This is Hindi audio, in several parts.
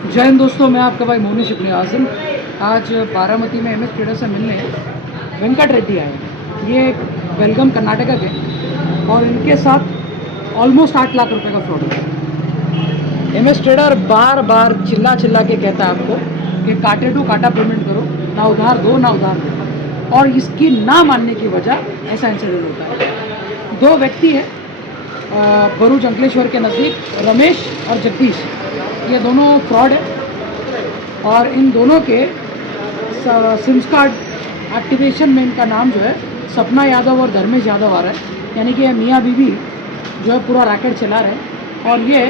जय हिंद दोस्तों, मैं आपका भाई मोनिश इब्ने आज़म। आज बारामती में MS ट्रेडर से मिलने वेंकट रेड्डी आए हैं। ये बेलगाम कर्नाटका के और इनके साथ ऑलमोस्ट 8 लाख रुपए का फ्रॉड हुआ है। MS ट्रेडर बार बार चिल्ला चिल्ला के कहता है आपको कि काटे टू काटा पेमेंट करो, ना उधार दो ना उधार दो, और इसकी ना मानने की वजह ऐसा इंसिडेंट होता है। दो व्यक्ति हैं भरूच अंकलेश्वर के नज़दीक, रमेश और जगदीश। ये दोनों फ्रॉड है और इन दोनों के सिम्स कार्ड एक्टिवेशन में इनका नाम जो है सपना यादव और धर्मेश यादव आ रहा है। यानी कि मियाँ बीवी जो है पूरा रैकेट चला रहे हैं और ये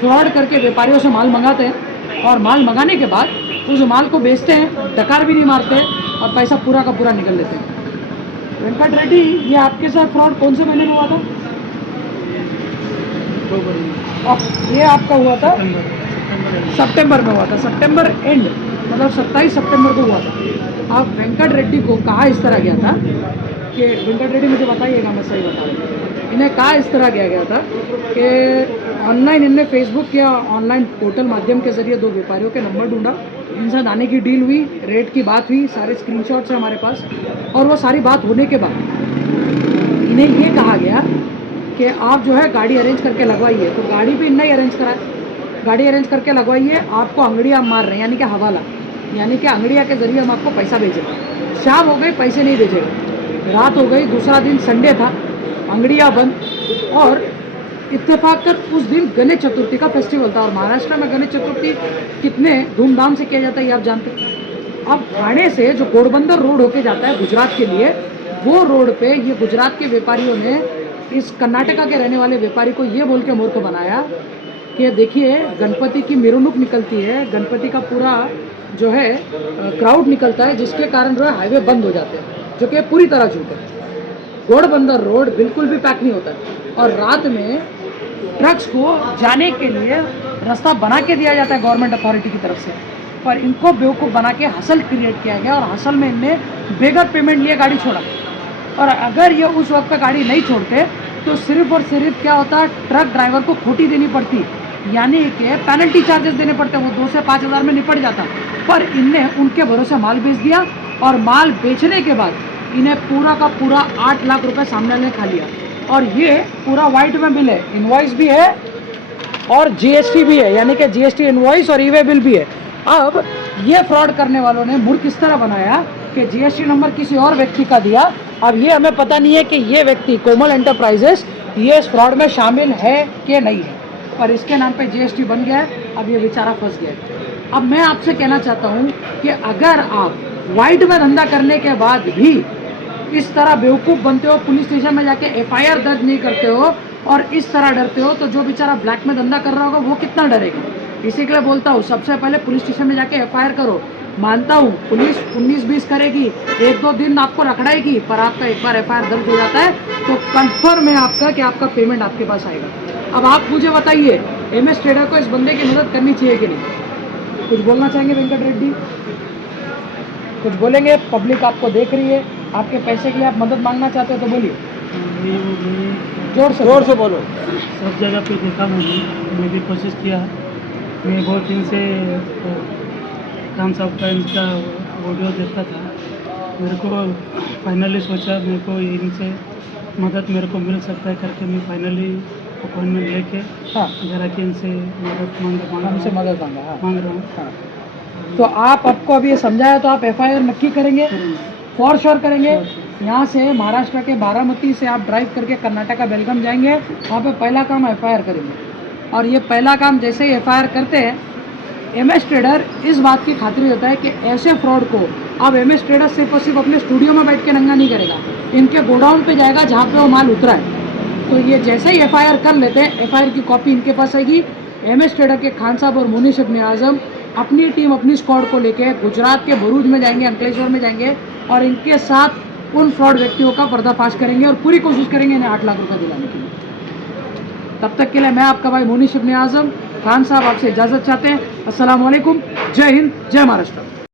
फ्रॉड करके व्यापारियों से माल मंगाते हैं और माल मंगाने के बाद उस माल को बेचते हैं, डकार भी नहीं मारते और पैसा पूरा का पूरा निकल लेते हैं। वेंकट रेड्डी, ये आपके साथ फ्रॉड कौन से महीने में हुआ था? ये आपका हुआ था सितंबर में हुआ था, सितंबर एंड, मतलब 27 सितंबर को हुआ था। अब वेंकट रेड्डी को कहा इस तरह गया था कि वेंकट रेड्डी मुझे बताइएगा, मैं सही बता रहा हूँ। इन्हें कहा इस तरह किया गया था कि ऑनलाइन इनने फेसबुक या ऑनलाइन पोर्टल माध्यम के जरिए दो व्यापारियों के नंबर ढूंढा, इनसे आने की डील हुई, रेट की बात हुई, सारे स्क्रीनशॉट्स हैं हमारे पास। और वो सारी बात होने के बाद इन्हें ये कहा गया कि आप जो है गाड़ी अरेंज करके लगवाइए। तो गाड़ी भी इन्हें ही अरेंज कराए, गाड़ी अरेंज करके लगवाइए, आपको अंगड़िया मार रहे हैं, यानी कि हवाला, यानी कि अंगड़िया के ज़रिए हम आपको पैसा भेजेंगे। शाम हो गई, पैसे नहीं भेजेगा, रात हो गई, दूसरा दिन संडे था, अंगड़िया बंद। और इत्तेफाक कर उस दिन गणेश चतुर्थी का फेस्टिवल था और महाराष्ट्र में गणेश चतुर्थी कितने धूमधाम से किया जाता है ये आप जानते हैं। अब ठाणे से जो घोड़बंदर रोड होके जाता है गुजरात के लिए, वो रोड पे ये गुजरात के व्यापारियों ने इस कर्नाटका के रहने वाले व्यापारी को ये बोल के मूर्ख बनाया कि देखिए गणपति की मेरुनुक निकलती है, गणपति का पूरा जो है क्राउड निकलता है, जिसके कारण जो है हाईवे बंद हो जाते हैं, जो कि पूरी तरह झूठ है। घोड़बंदर रोड बिल्कुल भी पैक नहीं होता है और रात में ट्रक्स को जाने के लिए रास्ता बना के दिया जाता है गवर्नमेंट अथॉरिटी की तरफ से, पर इनको बेवकूफ़ बना के हसल क्रिएट किया गया और हसल में इनने बेगर पेमेंट लिए गाड़ी छोड़ा। और अगर ये उस वक्त पे गाड़ी नहीं छोड़ते तो सिर्फ और सिर्फ क्या होता, ट्रक ड्राइवर को खोटी देनी पड़ती, यानी कि पेनल्टी चार्जेस देने पड़ते, वो 2 से 5 हज़ार में निपट जाता। पर इनने उनके भरोसे माल बेच दिया और माल बेचने के बाद इन्हें पूरा का पूरा 8 लाख रुपए सामने वाले खा लिया। और ये पूरा वाइट में बिल है, इनवॉइस भी है और GST भी है, यानी कि GST इनवॉइस और ई-वे बिल भी है। अब ये फ्रॉड करने वालों ने मूर्ख किस तरह बनाया कि GST नंबर किसी और व्यक्ति का दिया। अब ये हमें पता नहीं है कि ये व्यक्ति कोमल एंटरप्राइजेस ये इस फ्रॉड में शामिल है कि नहीं है, पर इसके नाम पे GST बन गया है। अब ये बेचारा फंस गया है। अब मैं आपसे कहना चाहता हूँ कि अगर आप वाइट में धंधा करने के बाद भी इस तरह बेवकूफ़ बनते हो, पुलिस स्टेशन में जाके FIR दर्ज नहीं करते हो और इस तरह डरते हो, तो जो बेचारा ब्लैक में धंधा कर रहा होगा वो कितना डरेगा। इसी के लिए बोलता हूँ, सबसे पहले पुलिस स्टेशन में जाके FIR करो। मानता हूँ पुलिस 19-20 करेगी, 1-2 दिन आपको रखड़ाएगी, पर आपका एक बार FIR दर्ज हो जाता है तो कंफर्म है आपका कि आपका पेमेंट आपके पास आएगा। अब आप मुझे बताइए, MS ट्रेडर को इस बंदे की मदद करनी चाहिए कि नहीं? कुछ बोलना चाहेंगे वेंकट रेड्डी? कुछ बोलेंगे? पब्लिक आपको देख रही है, आपके पैसे के लिए आप मदद मांगना चाहते हो तो बोलिए, जोर से बोलो। सब जगह पे देखा मैं भी कोशिश किया। मैं बहुत दिन से खान साहब का इनका वीडियो देखता था। मेरे को फाइनली सोचा मेरे को इनसे मदद मेरे को मिल सकता है करके मैं फाइनली अपॉइंटमेंट लेके जरा कि इनसे मदद मांग रहा हूँ। तो आपको अभी ये समझाया, तो आप FIR नक्की करेंगे? फॉर श्योर करेंगे। यहाँ से महाराष्ट्र के बारामती से आप ड्राइव करके कर्नाटका बेलगाम जाएंगे, वहाँ पे पहला काम FIR करेंगे। और ये पहला काम जैसे ही FIR करते हैं, MS ट्रेडर इस बात की खातिर देता है कि ऐसे फ्रॉड को अब MS ट्रेडर सिर्फ और सिर्फ अपने स्टूडियो में बैठ के नंगा नहीं करेगा, इनके गोडाउन पे जाएगा जहाँ पे वो माल उतरा है। तो ये जैसे ही FIR कर लेते हैं, FIR की कॉपी इनके पास आएगी। MS ट्रेडर के खान साहब और मोनिश इब्ने आज़म अपनी टीम, अपनी स्क्वाड को लेके गुजरात के भरूच में जाएंगे, अंकलेश्वर में जाएंगे और इनके साथ उन फ्रॉड व्यक्तियों का पर्दाफाश करेंगे और पूरी कोशिश करेंगे इन्हें 8 लाख रुपए दिलाने के लिए। तब तक के लिए मैं आपका भाई मोनिश इब्ने आज़म, खान साहब आपसे इजाज़त चाहते हैं। अस्सलाम वालेकुम, जय हिंद, जय महाराष्ट्र।